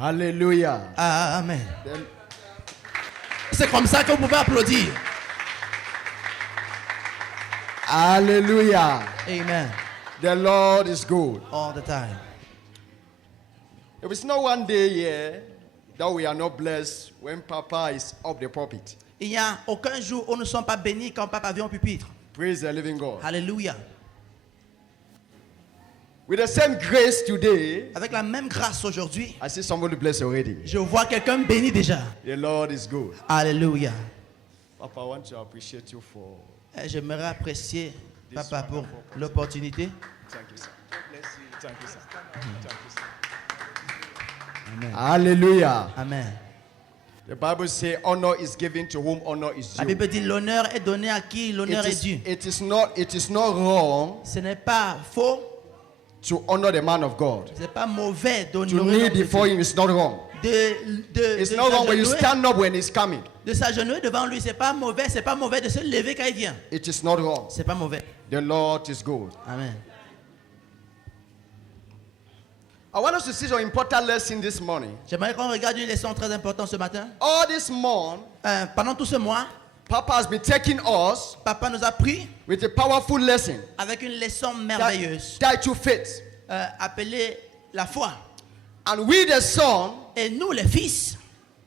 Hallelujah. Amen. C'est comme ça que vous pouvez applaudir. Hallelujah. Amen. The Lord is good. All the time. There is not one day here that we are not blessed when Papa is up the pulpit. Il n'y a aucun jour où nous ne sommes pas bénis quand Papa vient au pupitre. Praise the living God. Alléluia. With the same grace today, Avec la même grâce aujourd'hui, I see somebody blessed already. je vois quelqu'un béni déjà. The Lord is good. Alléluia. Papa, I want to appreciate you for. J'aimerais apprécier Papa pour l'opportunité. Thank you, sir. God bless you. Thank you, sir. Thank you, sir. Amen. Hallelujah. Amen. The Bible says honor is given to whom honor is La due. Bible dit l'honneur est donné à qui l'honneur est dû. It is not wrong Ce n'est pas faux, to honor the man of God. ce n'est pas mauvais To d'honorer kneel l'homme de before Dieu. him is not wrong. It's not wrong when you stand up when he's coming. De s'agenouiller devant lui, c'est pas mauvais de se lever quand il vient. It is not wrong. C'est pas mauvais. The Lord is good. Amen. I want us to see some important lesson this morning. J'aimerais qu'on regarde une leçon très importante ce matin. All this month, Pendant tout ce mois, Papa has been taking us Papa nous a pris with a powerful lesson avec une leçon merveilleuse titled faith. appelée la foi. And we, the Son, Et nous, les fils,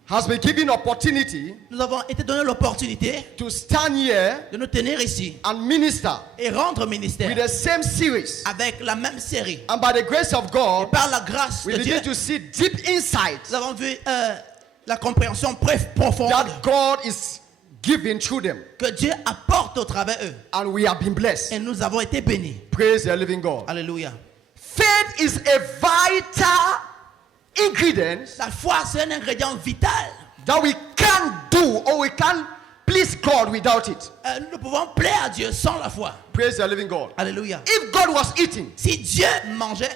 has been given opportunity nous avons été donné l'opportunité to stand here de nous tenir ici and minister et rendre ministère with the same series. avec la même série. And by the grace of Et God, par la grâce we de Dieu, begin to see deep insights nous avons vu la compréhension profonde that God is giving through them. que Dieu apporte au travers eux. And we have been blessed. Et nous avons été bénis. Praise the living God. Alléluia. Faith is a vital ingredient La foi, c'est un ingrédient vital. that we can't do or we can't please God without it. Nous ne pouvons plaire à Dieu sans la foi. Praise the living God. Alléluia. If God was eating, Si Dieu mangeait,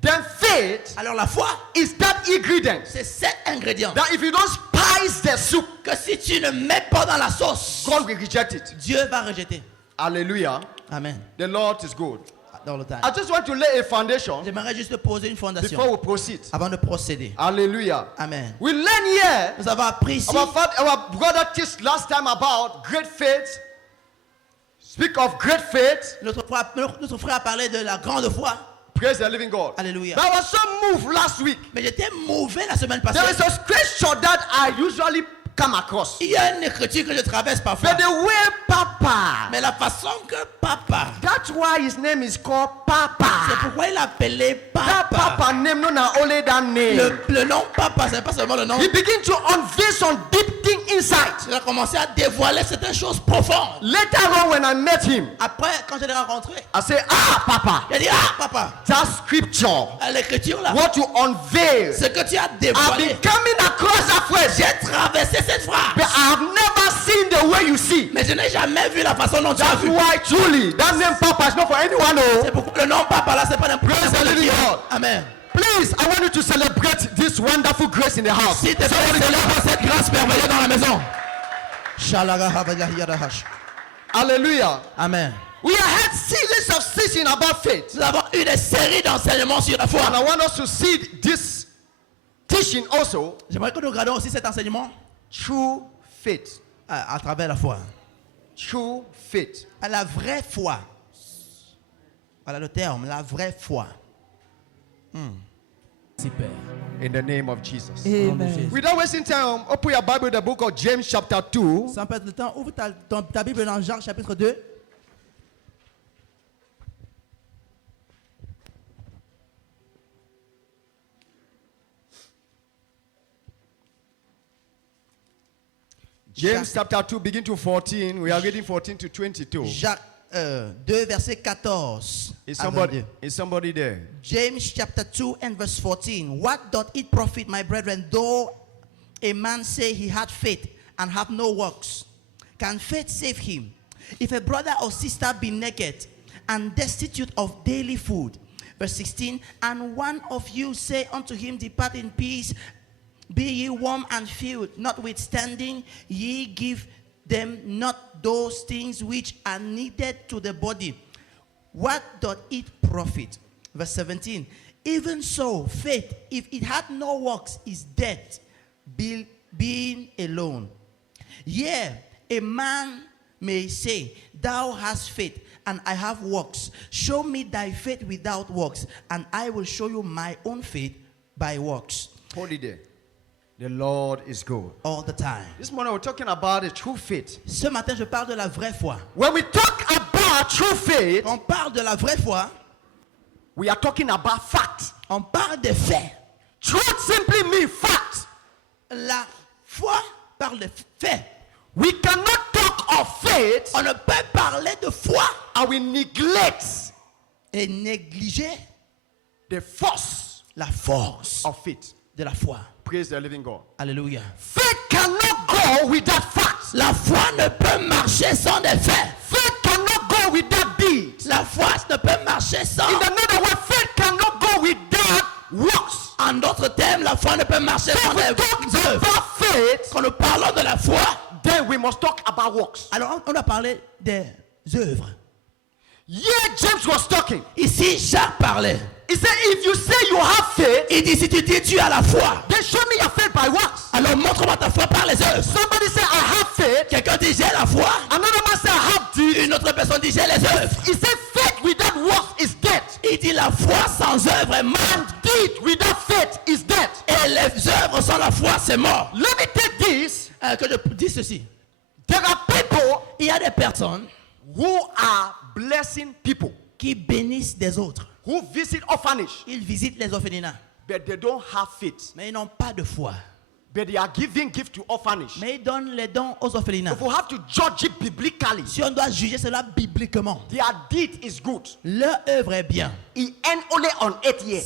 then faith alors la foi, is that ingredient c'est cet ingrédient that if you don't spice the soup, que si tu ne mets pas dans la sauce, God will reject it. Dieu va rejeter. Hallelujah. Amen. The Lord is good. Dans le temps. I just want to lay a foundation J'aimerais juste poser une fondation before we proceed. avant de procéder. Hallelujah. Amen. We learn here, Nous avons appris ici, our brother teach last time about great faith. Speak of great faith. notre frère a parlé de la grande foi. Praise the living God. Alléluia. But I was so moved last week. Mais j'étais mauvais la semaine passée. There is a scripture that I usually come across. Il y a une écriture que je traverse parfois. But the way Papa, Mais la façon que Papa, that's why his name is called c'est Papa. pourquoi il appelait That Papa. Papa name, no, not only that name. Le nom Papa, c'est pas seulement le nom. He began to unveil some deep thing inside. Il a commencé à dévoiler certaines choses profondes. Later on, when I met him, Après, quand je l'ai rencontré, I said, Papa, il a dit, Papa, that scripture, l'écriture là, what you unveil, ce que tu as I've dévoilé, been coming across that phrase, j'ai traversé cette but phrase. I've never seen the way you see. Mais je n'ai jamais vu la façon dont tu as That's vu. why truly, that name Papa is not for anyone. C'est pourquoi le nom Papa là, c'est pas n'importe Praise the living God. Amen. Please, I want you to celebrate this wonderful grace in the house. Si tu célèbre cette grâce merveilleuse dans la maison. Hallelujah. Amen. We have had series of teaching about faith. Nous avons eu des séries d'enseignements sur la foi. And I want us to see this teaching also J'aimerais que nous regardons aussi cet enseignement through faith. à travers la foi. True faith. À la vraie foi. Voilà le terme, la vraie foi. Super. In the name of Jesus. Amen. Without wasting time, open your Bible, the book of James chapter 2. Sans perdre de temps, ouvre ta Bible dans Jean chapitre 2. James chapter 2, begin to 14. We are reading 14 to 22. Jacques 2, verset 14. Is à somebody, 22. is somebody there? James chapter 2 and verse 14. What doth it profit, my brethren, though a man say he had faith and have no works? Can faith save him? If a brother or sister be naked and destitute of daily food, verse 16, and one of you say unto him, depart in peace, be ye warm and filled, notwithstanding ye give them not those things which are needed to the body, what doth it profit? Verse 17, Even so, faith, if it had no works, is dead, being alone. Yea, a man may say, thou hast faith, and I have works. Show me thy faith without works, and I will show you my own faith by works. Hold it there. The Lord is good. All the time. This morning we're talking about the true faith. Ce matin, je parle de la vraie foi. When we talk about true faith, On parle de la vraie foi, we are talking about fact. on parle de faits. Truth simply means fact. La foi parle de faits. We cannot talk of faith On ne peut parler de foi and we neglect et négliger the force la force of faith. de la foi. Praise the living God. Alléluia. Faith cannot go without facts. La foi ne peut marcher sans des faits. Faith cannot go without deeds. La foi ne peut marcher sans. In another word, faith cannot go without works. En d'autres termes, la foi ne peut marcher sans When we des talk œuvres. about faith, Quand nous parlons de la foi, then we must talk about works. alors on a parlé des œuvres. Yeah, James was talking. Ici, Jacques parlait. He said, if you say you have faith, Il dit, si tu dis tu as la foi, then show me your faith by works. alors montre-moi ta foi par les œuvres. Somebody say, I have faith. Quelqu'un dit j'ai la foi, Another man say, I have deeds. une autre personne dit j'ai les œuvres. He said, faith without works is dead. Il dit la foi sans œuvre est morte. Deed without faith is dead. Et les œuvres sans la foi, c'est mort. Let me take this. Que je dis ceci. There are people Il y a des personnes who are blessing people, qui bénissent des autres. who visit orphanage, Ils visitent les orphelinats, but they don't have faith. mais ils n'ont pas de foi. But they are giving gift to orphanage. Mais ils donnent les dons aux orphelinats. If we have to judge it biblically, Si on doit juger cela bibliquement, their deed is good. leur œuvre est bien. It end only on 8 years.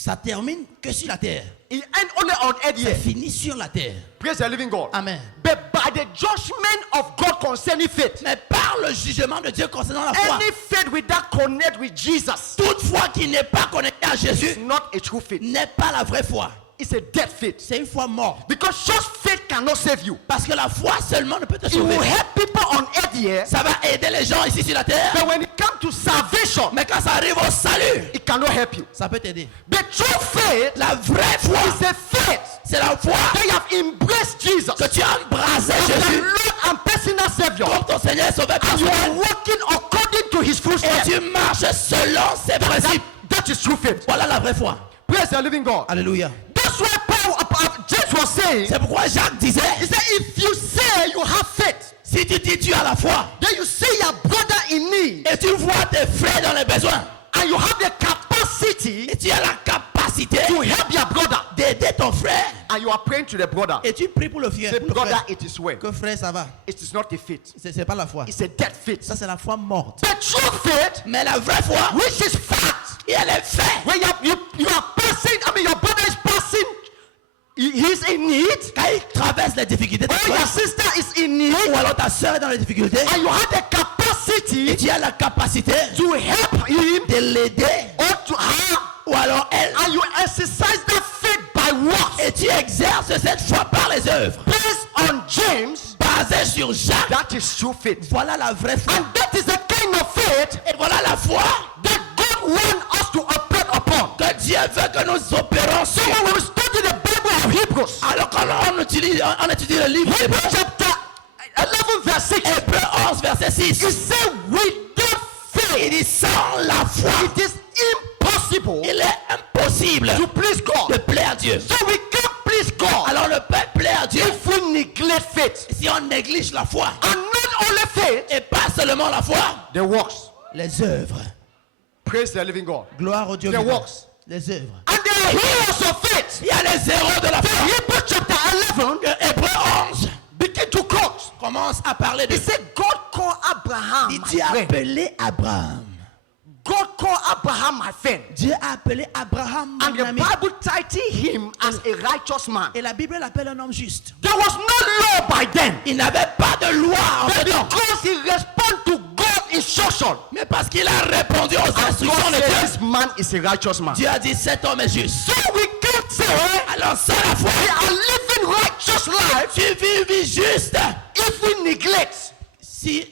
Ça termine que sur la terre. It end only on 8 Ça years. finit sur la terre. Praise the living God. Amen. But by the judgment of God concerning faith, Mais par le jugement de Dieu concernant la foi, any faith without connect with Jesus toute foi qui n'est pas connectée à is Jésus not a true faith. n'est pas la vraie foi. It's a dead faith. C'est une foi morte. Because just faith cannot save you. Parce que la foi seulement ne peut te It will sauver. help people on earth here, Ça va aider les gens ici sur la terre. but when it comes to salvation, Mais quand ça arrive au salut, it cannot help you. ça peut t'aider. The true faith La vraie foi, is a faith c'est la foi that you have embraced Jesus que tu as embrassé as your Jésus Lord and personal Savior, comme ton Seigneur et Sauveur and you are personnel. walking according to His Et footsteps. tu marches selon ses principes. That is true faith. Voilà la vraie foi. Praise the living God. Alléluia. That's why James was saying, C'est pourquoi Jacques disait, he said, if you say you have faith, si tu dis tu as la foi, then you see your brother in need, et tu vois tes frères dans les besoins, and you have the capacity et tu as la capacité to help your brother, d'aider ton frère, and you are praying to the brother, et tu pries pour le frère, say, pour le brother, frère, it is well. que frère ça va. It is not a faith. C'est pas la foi. It's a dead faith. Ça c'est la foi morte. The true faith, Mais la vraie foi, which is fact, et elle est faite. when you are passing, your brother is passing, he's in need, Quand il traverse les difficultés, de or toi, your sister is in need, ou alors ta soeur est dans les difficultés, and you have the et capacity tu as la capacité to help him de l'aider, or to her, ou alors elle, and you exercise that faith by works. et tu exerces cette foi par les œuvres. Based on James, Basé sur Jacques, that is true faith. voilà la vraie foi. And that is the kind of faith Et voilà la foi that God wants us to operate upon. que Dieu veut que nous opérons So sur. when we study the Bible of Hebrews, Alors quand on étudie le livre Hebrews d'Hébreux, chapter 11 verse 6, Hébreux 11 verset 6, it says without il faith, dit sans la foi, it is impossible il est impossible to please God. de plaire à Dieu. So we can't please God Alors le peuple plaire à Dieu if we neglect faith. si on néglige la foi. And not only faith, Et pas seulement la foi, the works. les œuvres. Praise the living God. Gloire au Dieu The vivant. works. Les œuvres. And there are heroes of faith. Il y a les héros de la So foi. Hebrews chapter 11 Que Hébreux 11 begin to quote. commence à parler de He said, God called Abraham dit my Dieu a friend. appelé Abraham. God called Abraham my friend. Dieu a appelé Abraham And mon the ami. Bible titled him as a righteous man. Et la Bible l'appelle un homme juste. There was no law by then. Il n'avait pas de loi en ce But temps. because he responded to God's instruction, Mais parce qu'il a répondu aux and instructions God de said Dieu, this man is a righteous man. Dieu a dit cet homme est juste. So we can't say Alors sans la foi, we are living righteous life tu vis une vie juste if we neglect si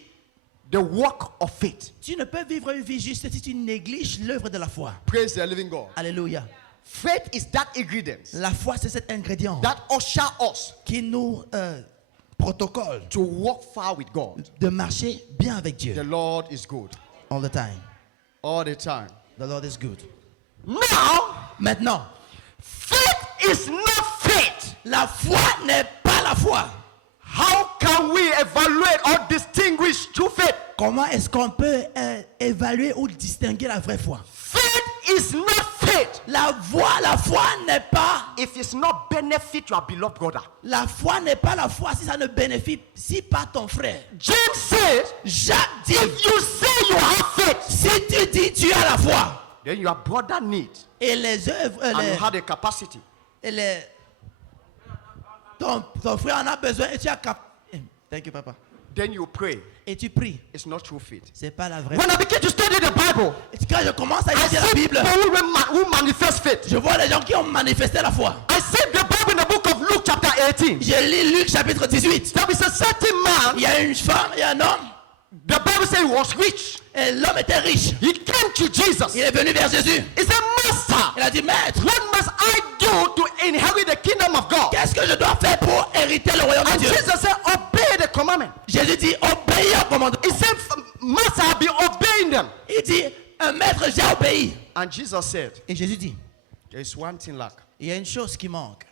the work of faith. Tu ne peux vivre une vie juste si tu négliges l'œuvre de la foi. Praise the living God. Alléluia. Faith is that ingredient La foi, c'est cet ingrédient that usher us qui nous protocole to walk far with God. de marcher bien avec The Dieu. Lord is good. All the time. All the time. The Lord is good. Now, Maintenant, faith is not faith. la foi n'est pas la foi. How can we evaluate or distinguish true faith? Comment est-ce qu'on peut évaluer ou distinguer la vraie foi? Faith is not faith La foi n'est pas. if it's not benefit your beloved brother. La foi n'est pas la foi si ça ne bénéficie pas ton frère. James says, Jacques dit, if you say you have faith, si tu dis tu as la foi then your brother needs et les œuvres, and you have the capacity. ton frère en a besoin et tu as Thank you, Papa. Then you pray. Et tu pries. It's not true faith. C'est pas la vraie. When I begin to study the Bible, Et quand je commence à I étudier la see Bible, people who manifest faith. je vois les gens qui ont manifesté la foi. I see the Bible in the book of Luke chapter 18. Je lis Luc chapitre 18. There is a certain man, Il y a une femme et un homme. the Bible says he was rich. Et l'homme était riche. He came to Jesus. Il est venu vers Jésus. He said, Master, Il a dit, Maître, what must I do to inherit the kingdom of God? qu'est-ce que je dois faire pour hériter le royaume de And Dieu? Jesus said, obey the commandment. Jésus dit, obéis au commandement. He said, Master, I've been obeying them. Il dit, Maître, j'ai obéi. And Jesus said, Et Jésus dit, there is one thing lack. il y a une chose qui manque.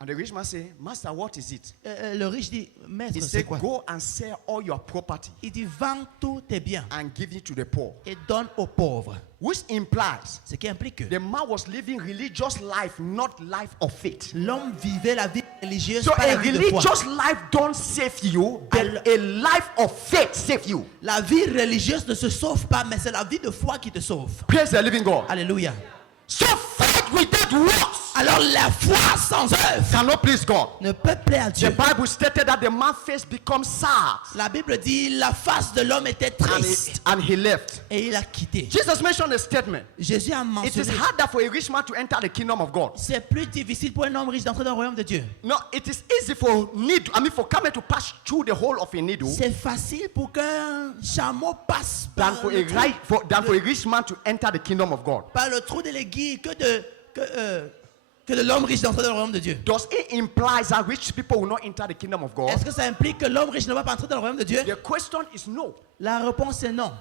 And the rich man said, Master, what is it? Le riche dit, Maître, He c'est said, quoi? go and sell all your property Il dit, vends tous tes biens and give it to the poor. et donne aux pauvres. Which implies Ce qui implique que the man was living religious life, not life of faith. l'homme vivait la vie religieuse, So pas la a vie de foi. religious life don't save you, but a life of faith save you. La vie religieuse ne se sauve pas, mais c'est la vie de foi qui te sauve. Praise the living God. Alléluia. So faith without works Alors la foi sans œuvre cannot please God. ne peut plaire à The Dieu. Bible stated that the man's face becomes sad La Bible dit la face de l'homme était triste and he left. et il a quitté. Jesus mentioned a statement. Jésus a It is mentionné, harder for a rich man to enter the kingdom of God. c'est plus difficile pour un homme riche d'entrer dans le royaume de Dieu. No, it is easy for for camel to pass through the hole of a needle C'est facile pour qu'un chameau passe than par for le, for a rich man to enter the kingdom of God. par le trou de l'aiguille que de l'homme riche d'entrer dans le royaume de Dieu. Does it imply that rich people will not enter the kingdom of God? Est-ce que ça implique que l'homme riche ne va pas entrer dans le royaume de Dieu? The question is no. La réponse est non.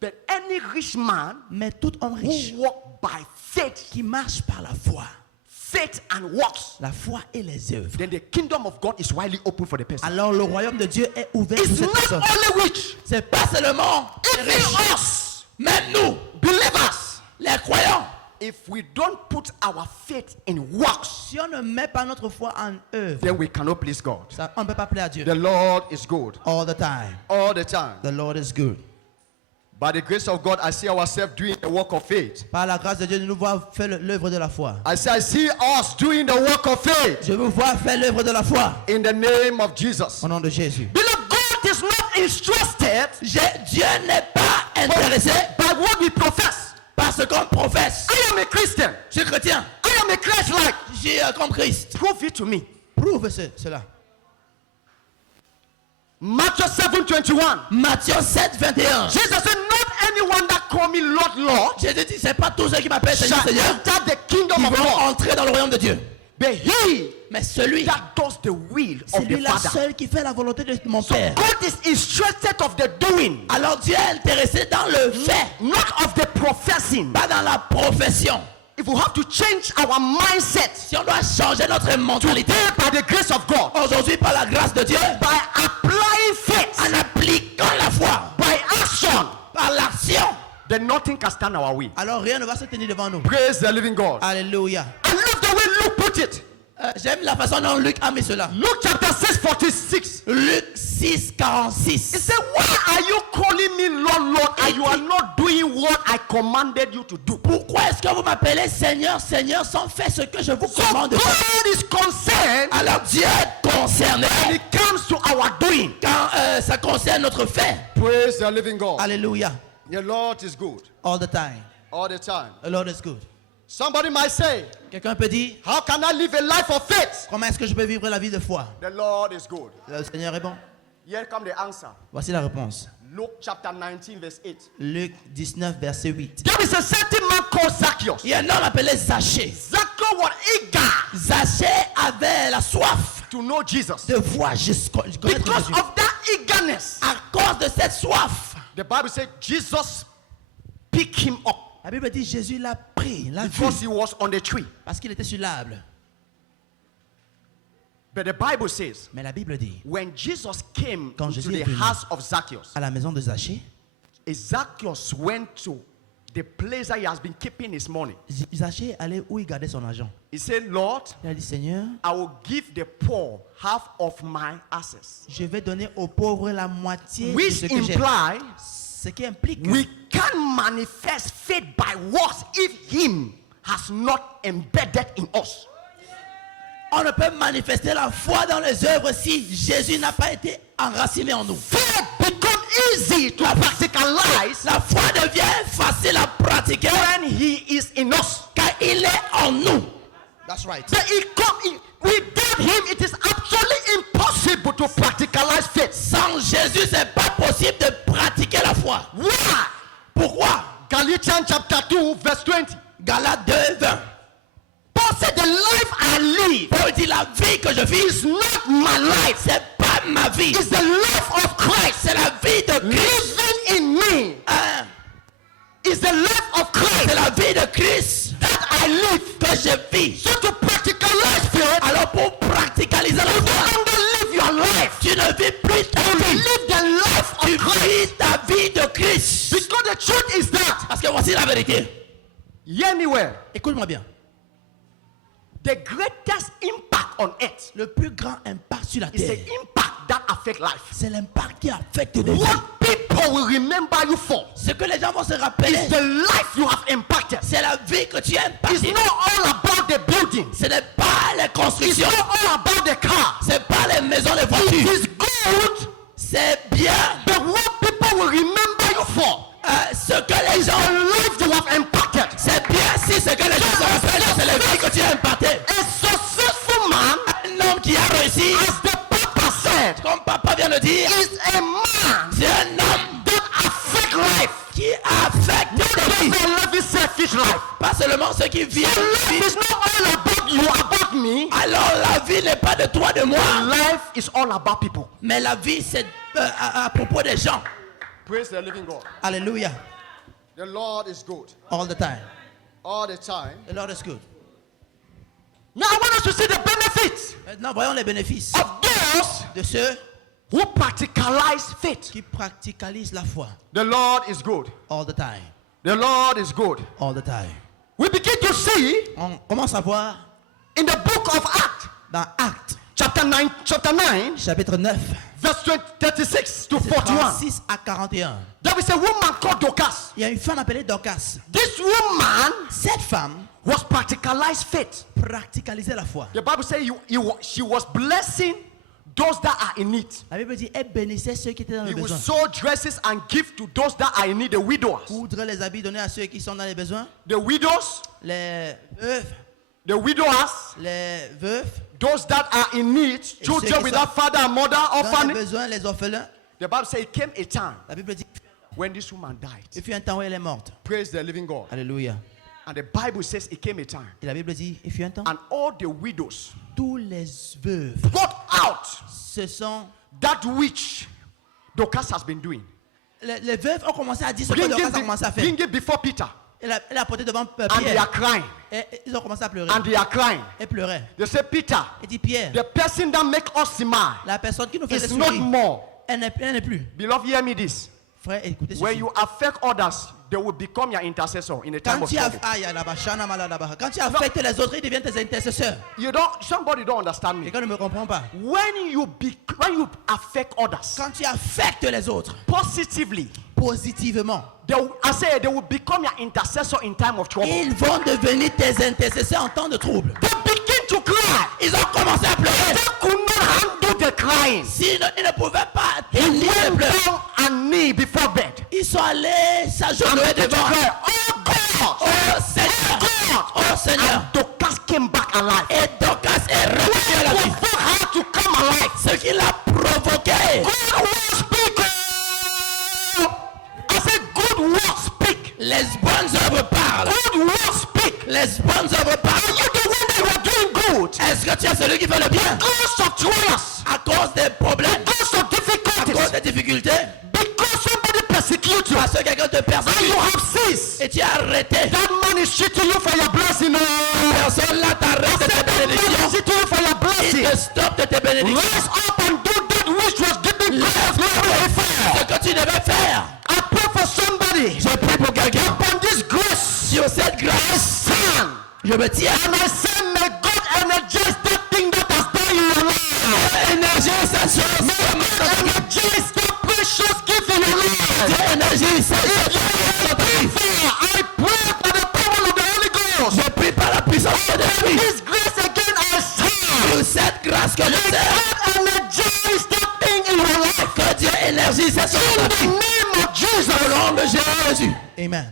But any rich man Mais tout homme riche who walk by faith, qui marche par la foi, faith and works, la foi et les œuvres, then the kingdom of God is widely open for the person. alors le royaume de Dieu est ouvert pour It's cette not personne. only rich. C'est pas seulement les Even riches, us, même nous, believers, les croyants. if we don't put our faith in works, Si on ne met pas notre foi en œuvre, then we cannot please God. ça, on ne peut pas plaire à Dieu. The Lord is good All the time. all the time. The Lord is good. By the grace of God, I see ourselves doing the work of faith. Par la grâce de Dieu, nous voyons faire l'œuvre de la foi. I see us doing the work of faith Je veux voir faire l'œuvre de la foi. in the name of Jesus. Au nom de Jésus. Beloved, God is not interested Dieu n'est pas intéressé by what we profess. par ce qu'on professe. I am a Christian. Je suis chrétien. I am a Christ-like. J'ai comme Christ. Prove it to me. Prouve cela. Matthew 7:21. Matthieu 7, 21. Jesus said, not anyone that call me Lord, Lord Jésus dit, c'est pas tous ceux qui m'appellent Seigneur, shall Seigneur enter the kingdom qui of vont God, entrer dans le royaume de Dieu. but he Mais celui, that does the will c'est of the lui-là Father. seul qui fait la volonté de mon So Père. God is interested of the doing, Alors Dieu est intéressé dans le fait, not of the professing. pas dans la profession. If we have to change our mindset Si on doit changer notre mentalité, by the grace of God, aujourd'hui par la grâce de Dieu, by applying faith, en appliquant la foi, by action, par l'action, then nothing can stand our way. alors rien ne va se tenir devant nous. Praise the living God. Alléluia. I love the way Luke put it. J'aime la façon dont Luc a mis cela. Luke chapter 6:46. Luc 6, He 46. said, why are you calling me Lord, Lord, and you are not doing what I commanded you to do? Pourquoi est-ce que vous m'appelez Seigneur, Seigneur, sans faire ce que je vous So commande de faire? God is concerned Alors Dieu est concerné when it comes to our doing. quand ça concerne notre fait. Praise the living God. Alléluia. The Lord is good All the time. all the time. The Lord is good. Somebody might say, Quelqu'un peut dire, how can I live a life of faith? comment est-ce que je peux vivre la vie de foi? The Lord is good. Le Seigneur est bon. Here come the answer. Voici la réponse. Luke chapter 19, verse 8. Luc 19, verset 8. There is a certain man called Zacchaeus. Il y a un homme appelé Zachée. Zacchaeus was eager Zachée avait la soif to know Jesus. de voir Jésus. connaître Because Jésus. of that eagerness, À cause de cette soif, the Bible said Jesus picked him up la Bible dit Jésus l'a pris, l'a vu, because he was on the tree. parce qu'il était sur l'arbre. But the Bible says, Mais la Bible dit, when Jesus came Quand to Jésus the est venu house of Zacchaeus, à la maison de Zachée, Zacchaeus went to the place that he has been keeping his money. Zachée allait où il gardait son argent. He said, Lord, Il a dit, Seigneur, I will give the poor half of my assets. je vais donner aux pauvres la moitié de Which ce que j'ai. imply Ce qui implique que we can manifest faith by works if him has not embedded in us. on ne peut manifester la foi dans les œuvres si Jésus n'a pas été enraciné en nous. Faith becomes easy to practicalize La foi devient facile à pratiquer when he is in us. quand il est en nous. That's right. But without him, it is absolutely impossible to practicalize faith. Sans Jésus, c'est pas possible de pratiquer la foi. Why? Pourquoi? Galatians chapter 2, verse 20. Galates 2, 20. Paul said, the life I live Paul dit la vie que je vis, is not my life. c'est pas ma vie. It's the life of Christ. C'est la vie de Christ. Living in me Hein? is the life of C'est Christ la vie de Christ that I live. que je vis. So to practicalize faith, Alors pour practicaliser la you foi, no longer live your life. tu ne vis plus ta You vie. live the life Tu of Christ. vis ta vie de Christ. Because the truth is that, Parce que voici la vérité. hear me well, Écoute-moi bien. the greatest impact on earth Le plus grand impact sur la is the terre, impact that affects life. c'est l'impact qui affecte les vies. What people will remember you for Ce que les gens vont se rappeler, is the life you have impacted. c'est la vie que tu as It's impactée. not all about the building. Ce n'est pas les It's constructions, not all about the car. c'est pas les maisons, les It voitures. is good, C'est bien. but what people will remember you for Ce que les is gens, the life you have impacted. c'est bien si ce que les gens se rappellent, c'est la vie que tu as impactée. A successful man, Un homme qui a réussi, as the Papa said, comme papa vient de dire, is a man c'est un homme that affects life. qui affecte Not ta just vie. a living selfish life. Pas seulement ceux qui vivent. Life is not all about you, about me. Alors la vie n'est pas de toi, de moi, Life is all about people. mais la vie c'est à propos des gens. Praise the living God. Alléluia. The Lord is good All the time. all the time. The Lord is good. Now I want us to see the benefits Maintenant, voyons les bénéfices of those de ceux who practicalize faith. qui practicalisent la foi. The Lord is good. All the time. The Lord is good. All the time. We begin to see On commence à voir in the book of Acts, dans Actes, chapter 9, chapitre 9, verse 36 to c'est 41. 36 à 41. There is a woman called Dorcas. Il y a une femme appelée Dorcas. This woman Cette femme was practicalized faith. practicalisait la foi. The Bible says she was blessing those that are in need. La Bible dit, elle bénissait ceux qui étaient dans le He would besoin. sew dresses and give to those that are in need, the widows. Coudre les habits, donner à ceux qui sont dans les besoins. The widows, Les veuves, the widowers, les veuves, those that are in need, ceux children qui without father and mother, dans les orphan. besoins, les orphelins. The Bible says it came a time La Bible dit, when this woman died. il fut un temps où elle est morte. Praise the living God. Alléluia. And the Bible says it came a time. Et la Bible dit, il fut un temps, And all the widows tous les veuves got out se sont... that which Dorcas has been doing. Les veuves ont commencé à dire ce que Bring Dorcas a commencé à it, faire. bring it before Peter. Elle a porté devant And they are Pierre. crying. Et ils ont commencé à pleurer. And they are crying. Elle pleurait. They say, Peter, Elle dit, Pierre, the person that make us smile la personne qui nous faisait is not sourire, more. elle n'est plus. Beloved, hear me this. Frère, écoutez When ceci. you affect others, they will become your intercessor in a time Quand of tu, trouble. quand tu affectes les autres, ils deviennent tes intercesseurs. Somebody don't understand me. Quelqu'un ne me comprend pas. When you affect others Quand tu affectes les autres positively, positivement, they will become your intercessor in time of trouble. ils vont devenir tes intercesseurs en temps de trouble. They begin to cry. Ils ont commencé à pleurer. They could not handle the crying. Ils ne pouvaient pas He tenir les went pleurs. down and knee before bed. Ils sont allés s'agenouiller And began to devant. cry, oh God, Oh Seigneur, God. oh Seigneur. And Dorcas came back alive. Et Dorcas est revenue à la vie. Provoke her to come alive. Ce qui l'a provoqué parler. Good words speak. I said good words speak. Les bonnes œuvres parlent. Good words speak. Les bonnes œuvres Are parlent. you the one that were doing good? Est-ce que tu es celui qui fait le bien? Because of trials, À cause des problèmes, because of à cause difficulties, des difficultés, because somebody persecute you, parce que quelqu'un te and you persécute have ceased. et tu as arrêté. That man is cheating you for your blessing. Personne là t'arrête de tes That man is bénédictions. cheating you for your Il blessing. te stoppe de tes bénédictions. Rise up and do that which was given God glory for. Ce que tu devais faire. I pray for somebody. Je prie pour quelqu'un. Upon this grace, Sur cette grâce, stand. je me tiens. And I say, may God energize that thing that has done in your life. Énergie, cette chose. Energize that precious gift in your life. Énergie, cette chose. I pray for the power of the Holy Ghost. Je prie par la puissance de l'Esprit. This grace again I stand. Sur cette grâce que je sers. God energize that thing in your life. Que Dieu énergie cette chose. In the name of Jesus. Au nom de Jésus. Amen.